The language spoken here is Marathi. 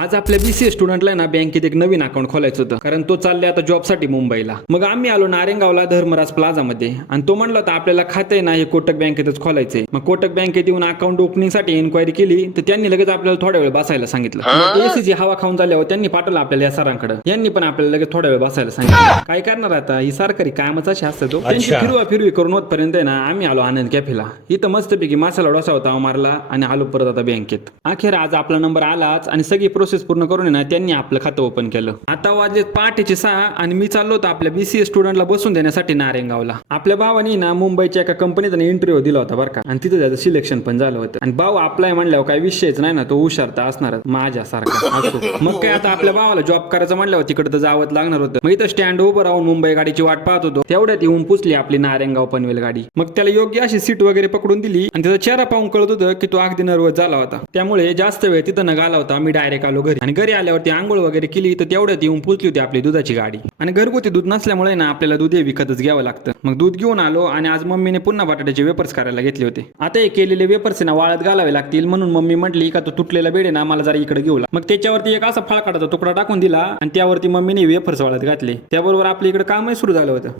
आज आपल्या बीसीए स्टुडंटला ना बँकेत एक नवीन अकाउंट खोलायचं होतं, कारण तो चालले आता जॉबसाठी मुंबईला. मग आम्ही आलो नारेंगावला धर्मराज प्लाझा मध्ये, आणि तो म्हणला होता आपल्याला खातं आहे ना हे कोटक बँकेतच खोलायचंय. मग कोटक बँकेत येऊन अकाउंट ओपनिंग साठी इन्क्वायरी केली, तर त्यांनी लगेच आपल्याला थोड्या वेळ बसायला सांगितलं. मग एसीची हवा खाऊन झाल्यावर त्यांनी पाठवलं आपल्याला या सरांकडे. यांनी पण आपल्याला लगेच थोड्या वेळ बसायला सांगितलं. काय करणार आता, ही सरकारी कामच अशी असतं. त्यांची फिरवी करून होतपर्यंत ना आम्ही आलो आनंद कॅफेला. इथं मस्तपैकी मसाला डोसा होता मारला आणि आलो परत आता बँकेत. अखेर आज आपला नंबर आलाच आणि सगळी प्रोसेस पूर्ण करून ना त्यांनी आपलं खातं ओपन केलं. आता वाजले पहाटेचे 6 आणि मी चाललो होतो आपल्या बीसीए स्टुडंटला बसून देण्यासाठी नारेंगावला. आपल्या भावानी ना मुंबईच्या एका कंपनीत इंटरव्ह्यू दिला होता बरं का, आणि तिथं त्याचं सिलेक्शन पण झालं होतं. आणि भाऊ अप्लाय म्हणल्यावर काही विषयच नाही ना, तो हुशार तर असणारच माझ्यासारखा असो. मग काय आता आपल्या भावाला जॉब करायचं म्हणल्यावर तिकडे तर जावंच लागणार होतं. मग इथं स्टँड उभं राहून मुंबई गाडीची वाट पाहत होतो. तेवढ्यात येऊन पुचली आपली नारेंगाव पनवेल गाडी. मग त्याला योग्य अशी सीट वगैरे पकडून दिली आणि त्याचा चेहरा पाहून कळत होतं की तो अगदी नर्वस झाला होता. त्यामुळे जास्त वेळ तिथं न घाला होता. मी डायरेक्ट आलो घरी, आणि घरी आल्यावरती आंघोळ वगैरे केली तर तेवढ्यात येऊन पोहोचली होती आपली दुधाची गाडी. आणि घरगुती दूध नसल्यामुळे ना आपल्याला दूध हे विकतच घ्यावं लागतं. मग दूध घेऊन आलो आणि आज मम्मीने पुन्हा बटाट्याचे वेपर्स करायला घेतले होते. आता हे केलेले वेपर्स ना वाळत घालावे लागतील, म्हणून मम्मी म्हटली का तो तुटलेला बेड आहे ना मला जरा इकडे घेऊ. मग त्याच्यावरती एक असा फळकाडाचा तुकडा टाकून दिला आणि त्यावरती मम्मीने वेपर्स वाळत घातले. त्याबरोबर आपल्या इकडे कामही सुरू झालं होतं.